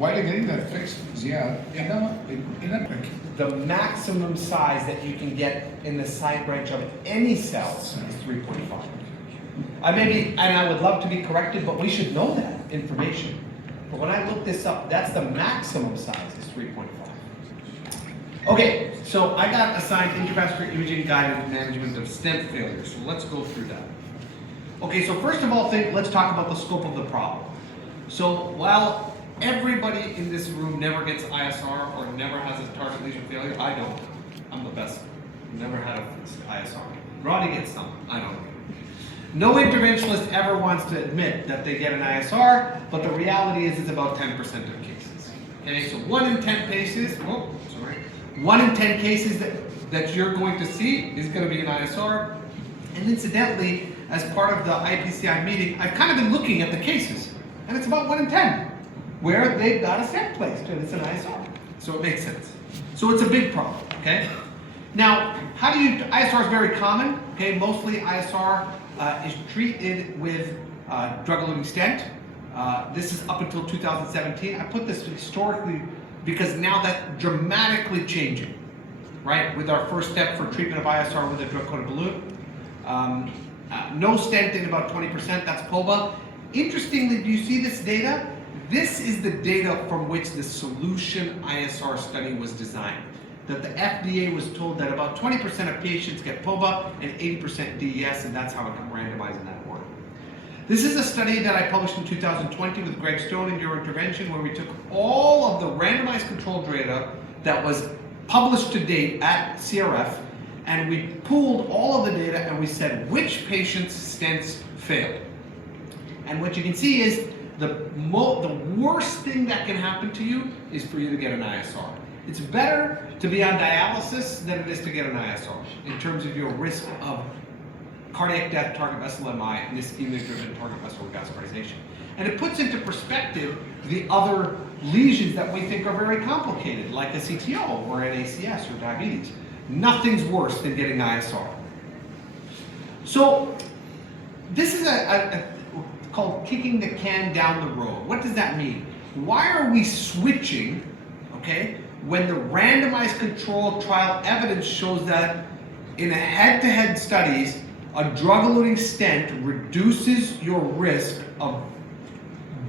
while you're getting that fixed, Ziad, in a The maximum size that you can get in the side branch of any cells is 3.5. I would love to be corrected, but we should know that information. But when I look this up, that's the maximum size is 3.5. Okay, so I got assigned intravascular imaging guided management of stent failure. So let's go through that. Okay, so first of all, let's talk about the scope of the problem. So while everybody in this room never gets ISR or never has a target lesion failure, I don't. I'm the best. Never had a ISR. Roddy gets some. I don't. No interventionist ever wants to admit that they get an ISR, but the reality is it's about 10% of cases. Okay, so 1 in 10 cases, 1 in 10 cases that you're going to see is going to be an ISR. And incidentally, as part of the IPCI meeting, I've kind of been looking at the cases, and it's about 1 in 10 where they've got a stent placed, and it's an ISR. So it makes sense. So it's a big problem, okay? Now, ISR is very common, okay? Mostly ISR is treated with drug-eluting stent. This is up until 2017. I put this historically because now that's dramatically changing, right? With our first step for treatment of ISR with a drug-coated balloon. No stent in about 20%, that's POBA. Interestingly, do you see this data? This is the data from which the solution ISR study was designed. That the FDA was told that about 20% of patients get POBA and 80% DES, and that's how it got randomized in that order. This is a study that I published in 2020 with Greg Stone in Neurointervention, where we took all of the randomized control data that was published to date at CRF, and we pooled all of the data and we said which patients' stents failed. And what you can see is the worst thing that can happen to you is for you to get an ISR. It's better to be on dialysis than it is to get an ISR in terms of your risk of cardiac death, target vessel MI, and ischemia-driven target vessel revascularization. And it puts into perspective the other lesions that we think are very complicated, like a CTO or an ACS or diabetes. Nothing's worse than getting ISR. So this is called kicking the can down the road. What does that mean? Why are we switching, okay, when the randomized control trial evidence shows that in a head-to-head studies, a drug-eluting stent reduces your risk of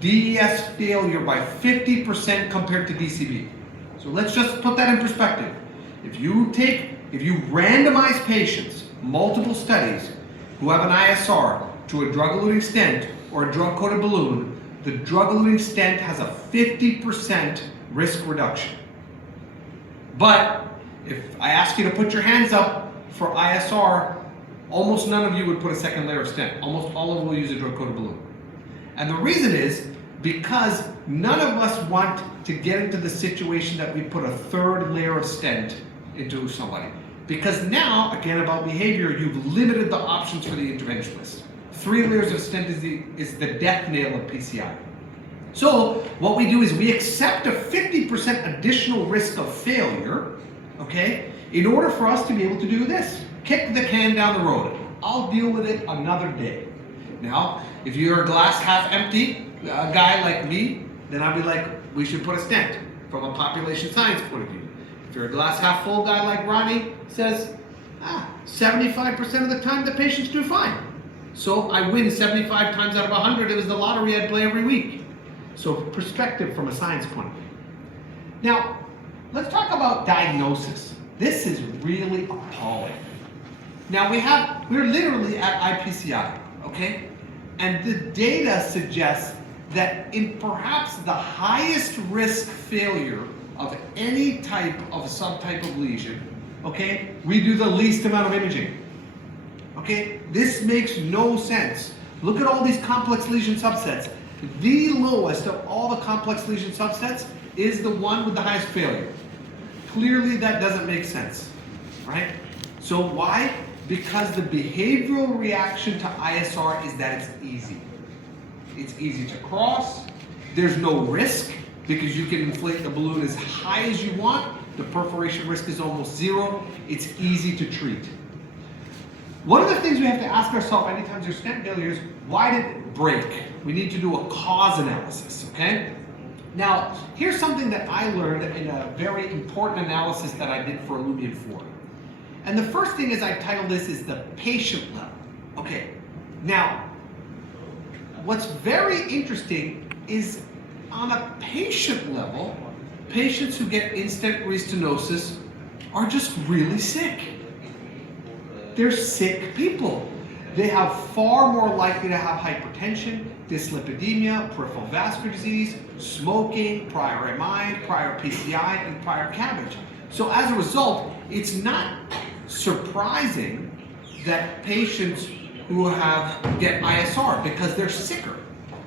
DES failure by 50% compared to DCB. So let's just put that in perspective. If you randomize patients, multiple studies, who have an ISR to a drug-eluting stent or a drug-coated balloon, the drug-eluting stent has a 50% risk reduction. But if I ask you to put your hands up for ISR, almost none of you would put a second layer of stent. Almost all of them will use a drug-coated balloon. And the reason is because none of us want to get into the situation that we put a third layer of stent into somebody. Because now, again about behavior, you've limited the options for the interventionist. 3 layers of stent is the death nail of PCI. So what we do is we accept a 50% additional risk of failure, okay, in order for us to be able to do this. Kick the can down the road. I'll deal with it another day. Now, if you're a glass half empty guy like me, then I'd be like, we should put a stent from a population science point of view. If you're a glass half full guy like Ronnie says, 75% of the time the patients do fine. So I win 75 times out of 100. It was the lottery I'd play every week. So perspective from a science point of view. Now, let's talk about diagnosis. This is really appalling. Now we're literally at IPCI, okay? And the data suggests that in perhaps the highest risk failure of any type of subtype of lesion, okay, we do the least amount of imaging. Okay, this makes no sense. Look at all these complex lesion subsets. The lowest of all the complex lesion subsets is the one with the highest failure. Clearly that doesn't make sense, right? So why? Because the behavioral reaction to ISR is that it's easy. It's easy to cross. There's no risk because you can inflate the balloon as high as you want. The perforation risk is almost zero. It's easy to treat. One of the things we have to ask ourselves anytime there's stent failure is, why did it break? We need to do a cause analysis, okay? Now, here's something that I learned in a very important analysis that I did for Illumian 4. And the first thing is I titled this is the patient level. Okay, now, what's very interesting is on a patient level, patients who get in-stent restenosis are just really sick. They're sick people. They have far more likely to have hypertension, dyslipidemia, peripheral vascular disease, smoking, prior MI, prior PCI, and prior CABG. So as a result, it's not surprising that patients who get ISR because they're sicker.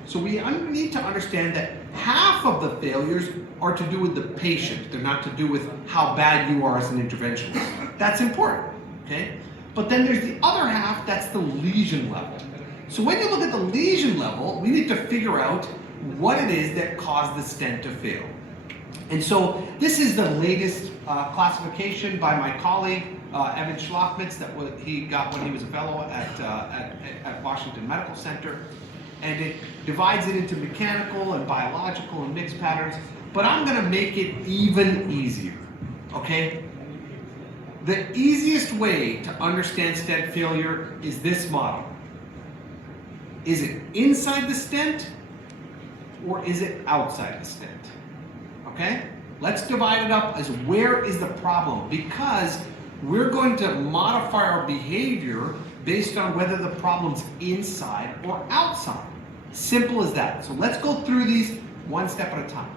So we need to understand that half of the failures are to do with the patient. They're not to do with how bad you are as an interventionist. That's important, okay? But then there's the other half, that's the lesion level. So when you look at the lesion level, we need to figure out what it is that caused the stent to fail. And so this is the latest classification by my colleague, Evan Schlafmitz, that he got when he was a fellow at Washington Medical Center. And it divides it into mechanical and biological and mixed patterns. But I'm going to make it even easier, okay? The easiest way to understand stent failure is this model. Is it inside the stent or is it outside the stent? Okay? Let's divide it up as where is the problem, because we're going to modify our behavior based on whether the problem's inside or outside. Simple as that. So let's go through these one step at a time.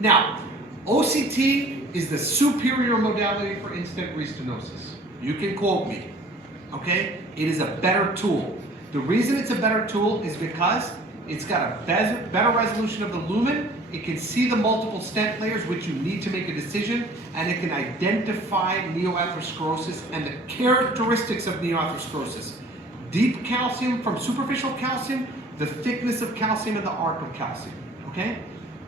Now, OCT is the superior modality for in-stent restenosis. You can quote me, okay? It is a better tool. The reason it's a better tool is because it's got a better resolution of the lumen, it can see the multiple stent layers which you need to make a decision, and it can identify neoatherosclerosis and the characteristics of neoatherosclerosis. Deep calcium from superficial calcium, the thickness of calcium and the arc of calcium, okay?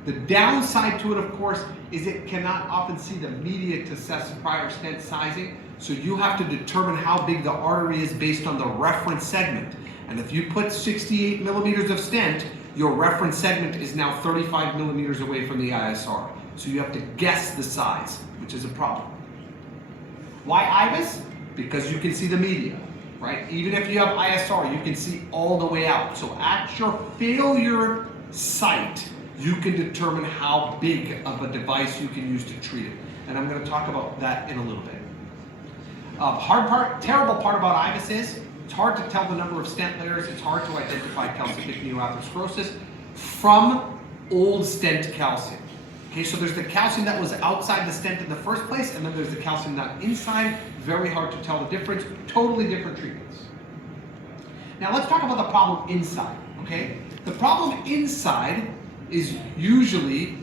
The downside to it, of course, is it cannot often see the media to assess prior stent sizing, so you have to determine how big the artery is based on the reference segment. And if you put 68 millimeters of stent, your reference segment is now 35 millimeters away from the ISR. So you have to guess the size, which is a problem. Why IVUS? Because you can see the media, right? Even if you have ISR, you can see all the way out. So at your failure site, you can determine how big of a device you can use to treat it. And I'm going to talk about that in a little bit. Terrible part about IVUS is it's hard to tell the number of stent layers. It's hard to identify calcific neoatherosclerosis from old stent calcium. Okay, so there's the calcium that was outside the stent in the first place, and then there's the calcium not inside. Very hard to tell the difference. Totally different treatments. Now let's talk about the problem inside. Okay, the problem inside is usually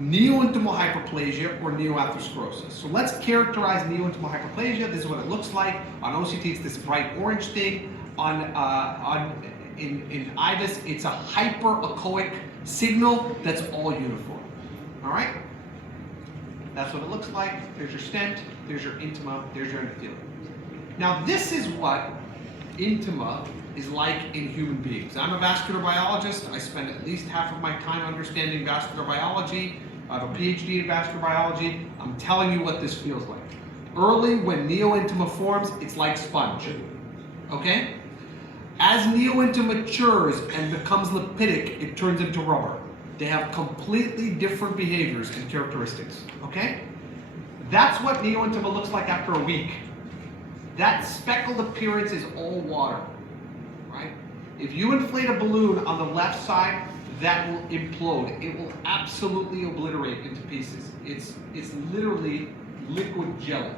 neointimal hyperplasia or neoatherosclerosis. So let's characterize neointimal hyperplasia. This is what it looks like. On OCT, it's this bright orange thing. In IVUS, it's a hyperechoic signal that's all uniform. All right? That's what it looks like. There's your stent, there's your intima, there's your endothelium. Now this is what intima is like in human beings. I'm a vascular biologist. I spend at least half of my time understanding vascular biology. I have a PhD in vascular biology. I'm telling you what this feels like. Early, when neointima forms, it's like sponge, okay? As neointima matures and becomes lipidic, it turns into rubber. They have completely different behaviors and characteristics, okay? That's what neointima looks like after a week. That speckled appearance is all water. Right? If you inflate a balloon on the left side, that will implode. It will absolutely obliterate into pieces. It's literally liquid jelly.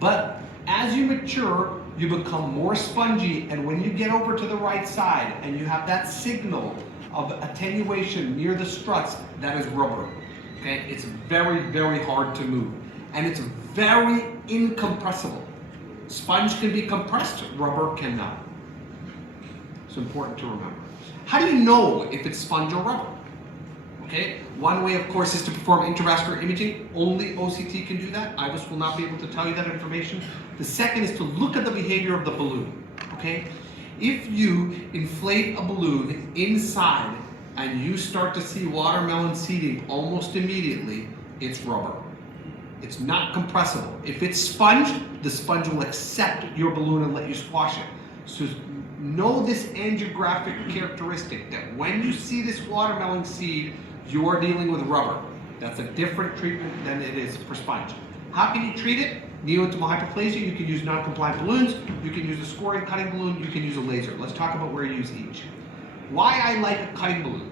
But as you mature, you become more spongy, and when you get over to the right side and you have that signal of attenuation near the struts, that is rubber. Okay? It's very, very hard to move. And it's very incompressible. Sponge can be compressed, rubber cannot. It's important to remember. How do you know if it's sponge or rubber? Okay, one way, of course, is to perform intravascular imaging. Only OCT can do that. IVUS will not be able to tell you that information. The second is to look at the behavior of the balloon. Okay, if you inflate a balloon inside and you start to see watermelon seeding almost immediately, it's rubber. It's not compressible. If it's sponge, the sponge will accept your balloon and let you squash it. So know this angiographic characteristic that when you see this watermelon seed, you are dealing with rubber. That's a different treatment than it is for sponge. How can you treat it? Neointimal hyperplasia, you can use non-compliant balloons, you can use a scoring cutting balloon, you can use a laser. Let's talk about where you use each. Why I like a cutting balloon.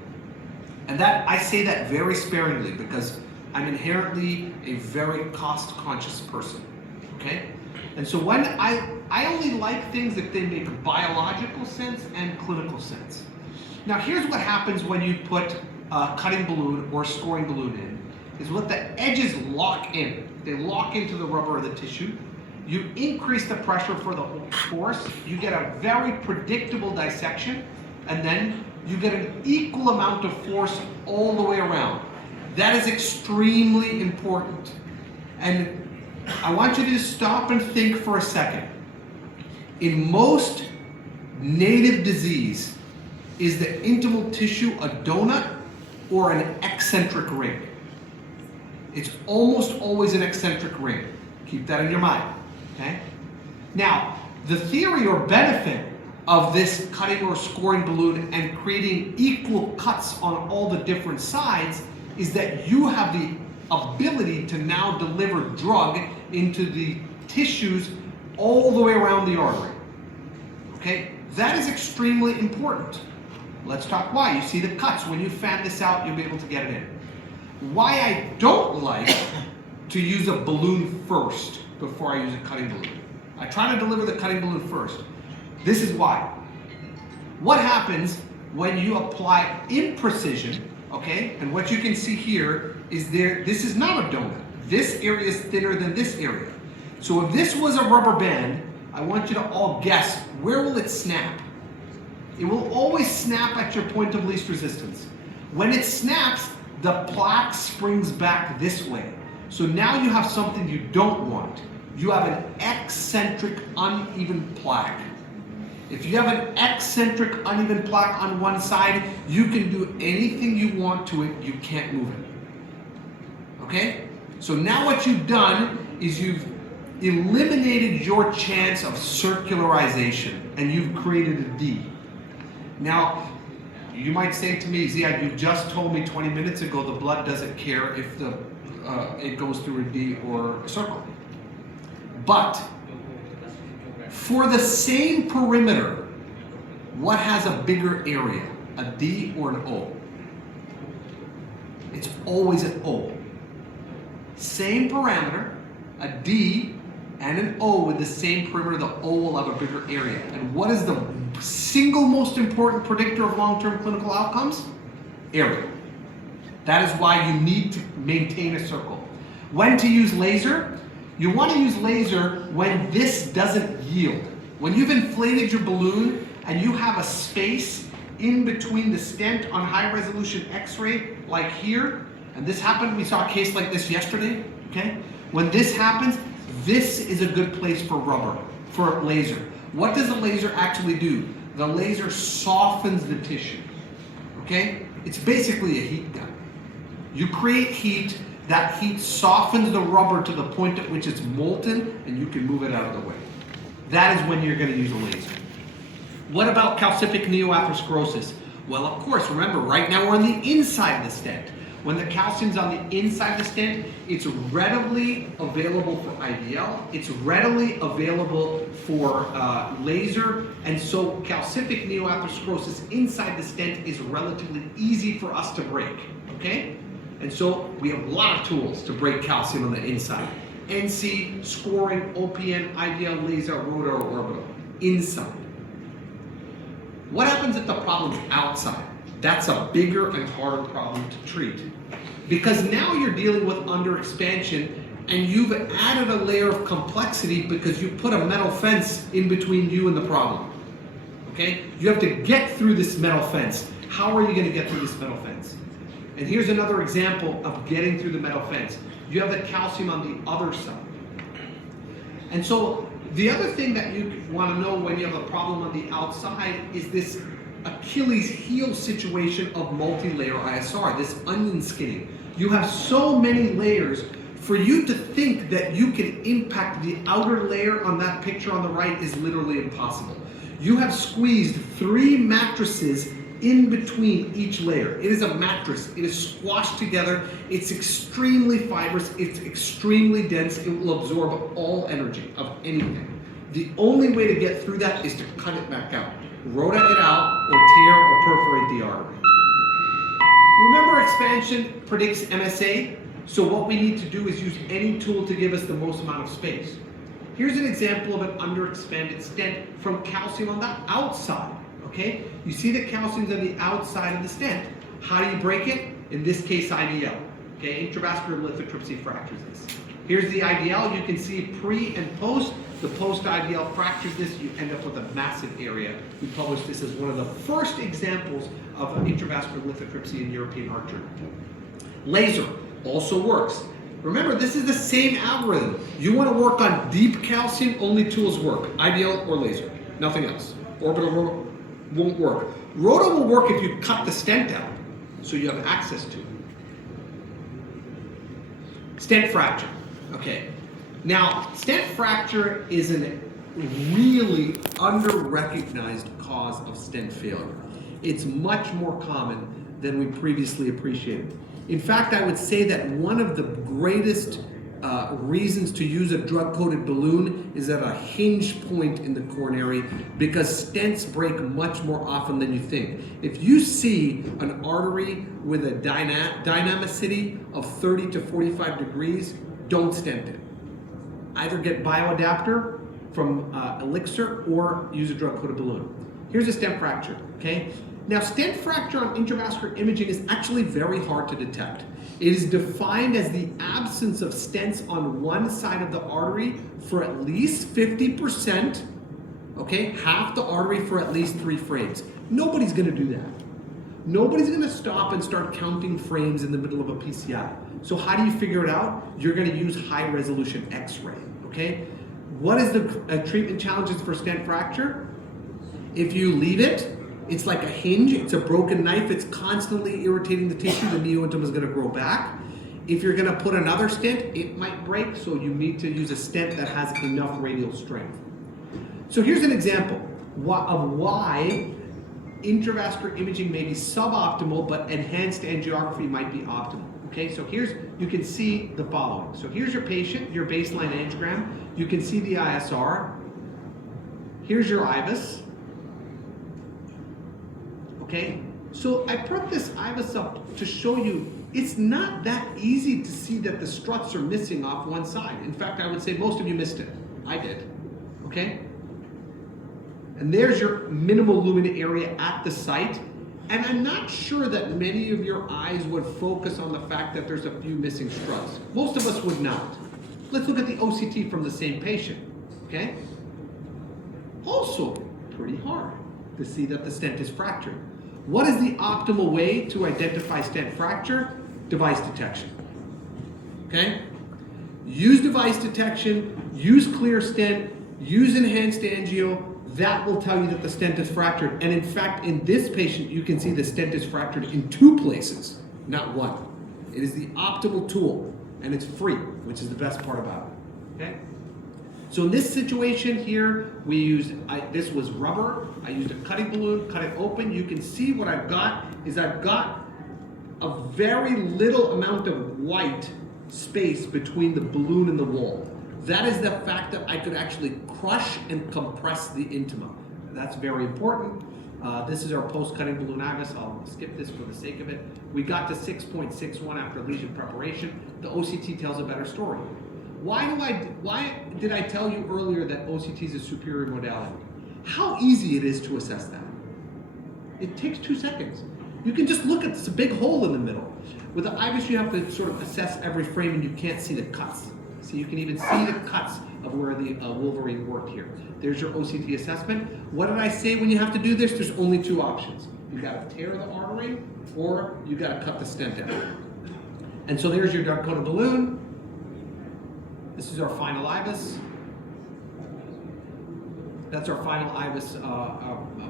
And that I say that very sparingly because I'm inherently a very cost-conscious person, okay? And so when I only like things if they make biological sense and clinical sense. Now here's what happens when you put a cutting balloon or a scoring balloon in, is let the edges lock in. They lock into the rubber or the tissue. You increase the pressure for the force, you get a very predictable dissection, and then you get an equal amount of force all the way around. That is extremely important. And I want you to stop and think for a second. In most native disease, is the intimal tissue a donut or an eccentric ring? It's almost always an eccentric ring. Keep that in your mind, okay? Now, the theory or benefit of this cutting or scoring balloon and creating equal cuts on all the different sides is that you have the ability to now deliver drug into the tissues all the way around the artery. Okay, that is extremely important. Let's talk why. You see the cuts. When you fan this out, you'll be able to get it in. Why I don't like to use a balloon first before I use a cutting balloon. I try to deliver the cutting balloon first. This is why. What happens when you apply imprecision, okay? And what you can see here is this is not a donut. This area is thinner than this area. So if this was a rubber band, I want you to all guess, where will it snap? It will always snap at your point of least resistance. When it snaps, the plaque springs back this way. So now you have something you don't want. You have an eccentric uneven plaque. If you have an eccentric uneven plaque on one side, you can do anything you want to it, you can't move it. Okay? So now what you've done is you've eliminated your chance of circularization and you've created a D. Now, you might say to me, Ziad, you just told me 20 minutes ago the blood doesn't care if it goes through a D or a circle. But for the same perimeter, what has a bigger area, a D or an O? It's always an O. Same parameter, a D and an O with the same perimeter, the O will have a bigger area. And what is the single most important predictor of long-term clinical outcomes? Area. That is why you need to maintain a circle. When to use laser? You want to use laser when this doesn't yield. When you've inflated your balloon and you have a space in between the stent on high resolution x-ray, like here, and this happened, we saw a case like this yesterday, okay? When this happens, this is a good place for rubber, for laser. What does the laser actually do? The laser softens the tissue, okay? It's basically a heat gun. You create heat, that heat softens the rubber to the point at which it's molten and you can move it out of the way. That is when you're going to use a laser. What about calcific neoatherosclerosis? Well, of course, remember, right now we're on the inside of the stent. When the calcium's on the inside of the stent, it's readily available for IVL, it's readily available for laser, and so calcific neoatherosclerosis inside the stent is relatively easy for us to break, okay? And so we have a lot of tools to break calcium on the inside. NC, scoring, OPN, IVL, laser, rotor, or orbital, inside. What happens if the problem's outside? That's a bigger and harder problem to treat. Because now you're dealing with underexpansion and you've added a layer of complexity because you put a metal fence in between you and the problem. Okay? You have to get through this metal fence. How are you going to get through this metal fence? And here's another example of getting through the metal fence. You have the calcium on the other side. And so the other thing that you want to know when you have a problem on the outside is this Achilles heel situation of multi-layer ISR, this onion skinning. You have so many layers. For you to think that you can impact the outer layer on that picture on the right is literally impossible. You have squeezed 3 mattresses in between each layer. It is a mattress. It is squashed together. It's extremely fibrous. It's extremely dense. It will absorb all energy of anything. The only way to get through that is to cut it back out. Rota it out or tear or perforate the artery. Remember, expansion predicts MSA? So what we need to do is use any tool to give us the most amount of space. Here's an example of an underexpanded stent from calcium on the outside, okay? You see the calcium's on the outside of the stent. How do you break it? In this case, IVL, okay? Intravascular lithotripsy fractures this. Here's the IVL. You can see pre and post. The post IVL fractures this. You end up with a massive area. We published this as one of the first examples of intravascular lithotripsy in European heart journal. Laser also works. Remember, this is the same algorithm. You want to work on deep calcium, only tools work. IVL or laser, nothing else. Orbital won't work. Rota will work if you cut the stent out, so you have access to it. Stent fracture, okay. Now, stent fracture is a really under-recognized cause of stent failure. It's much more common than we previously appreciated. In fact, I would say that one of the greatest reasons to use a drug-coated balloon is at a hinge point in the coronary, because stents break much more often than you think. If you see an artery with a dynamicity of 30 to 45 degrees, don't stent it. Either get bioadapter from Elixir or use a drug-coated balloon. Here's a stent fracture, okay? Now, stent fracture on intravascular imaging is actually very hard to detect. It is defined as the absence of stents on one side of the artery for at least 50%, okay? Half the artery for at least 3 frames. Nobody's gonna do that. Nobody's gonna stop and start counting frames in the middle of a PCI. So how do you figure it out? You're gonna use high resolution X-ray, okay? What is the treatment challenges for stent fracture? If you leave it, it's like a hinge, it's a broken knife, it's constantly irritating the tissue, the neointima is gonna grow back. If you're gonna put another stent, it might break, so you need to use a stent that has enough radial strength. So here's an example of why intravascular imaging may be suboptimal, but enhanced angiography might be optimal. Okay, so you can see the following. So here's your patient, your baseline angiogram. You can see the ISR. Here's your IVUS. Okay, so I put this IVUS up to show you it's not that easy to see that the struts are missing off one side. In fact, I would say most of you missed it. I did, okay? And there's your minimal lumen area at the site. And I'm not sure that many of your eyes would focus on the fact that there's a few missing struts. Most of us would not. Let's look at the OCT from the same patient, okay? Also, pretty hard to see that the stent is fractured. What is the optimal way to identify stent fracture? Device detection, okay? Use device detection, use clear stent, use enhanced angio. That will tell you that the stent is fractured. And in fact, in this patient, you can see the stent is fractured in 2 places, not 1. It is the optimal tool, and it's free, which is the best part about it, okay? So in this situation here, we used, this was rubber. I used a cutting balloon, cut it open. You can see what I've got is I've got a very little amount of white space between the balloon and the wall. That is the fact that I could actually crush and compress the intima. That's very important. This is our post-cutting balloon IVUS. I'll skip this for the sake of it. We got to 6.61 after lesion preparation. The OCT tells a better story. Why did I tell you earlier that OCT is a superior modality? How easy it is to assess that. It takes 2 seconds. You can just look at this big hole in the middle. With the IVUS, you have to sort of assess every frame, and you can't see the cuts. So you can even see the cuts of where the Wolverine worked here. There's your OCT assessment. What did I say when you have to do this? There's only 2 options. You gotta tear the artery, or you gotta cut the stent out. And so there's your drug-coated balloon. This is our final IVUS. That's our final IVUS,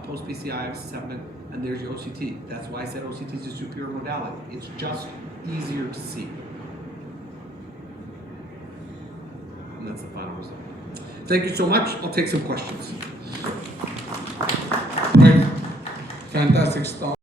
post-PCI IVUS assessment, and there's your OCT. That's why I said OCT is a superior modality. It's just easier to see. And that's the final result. Thank you so much. I'll take some questions. Right. Fantastic stuff.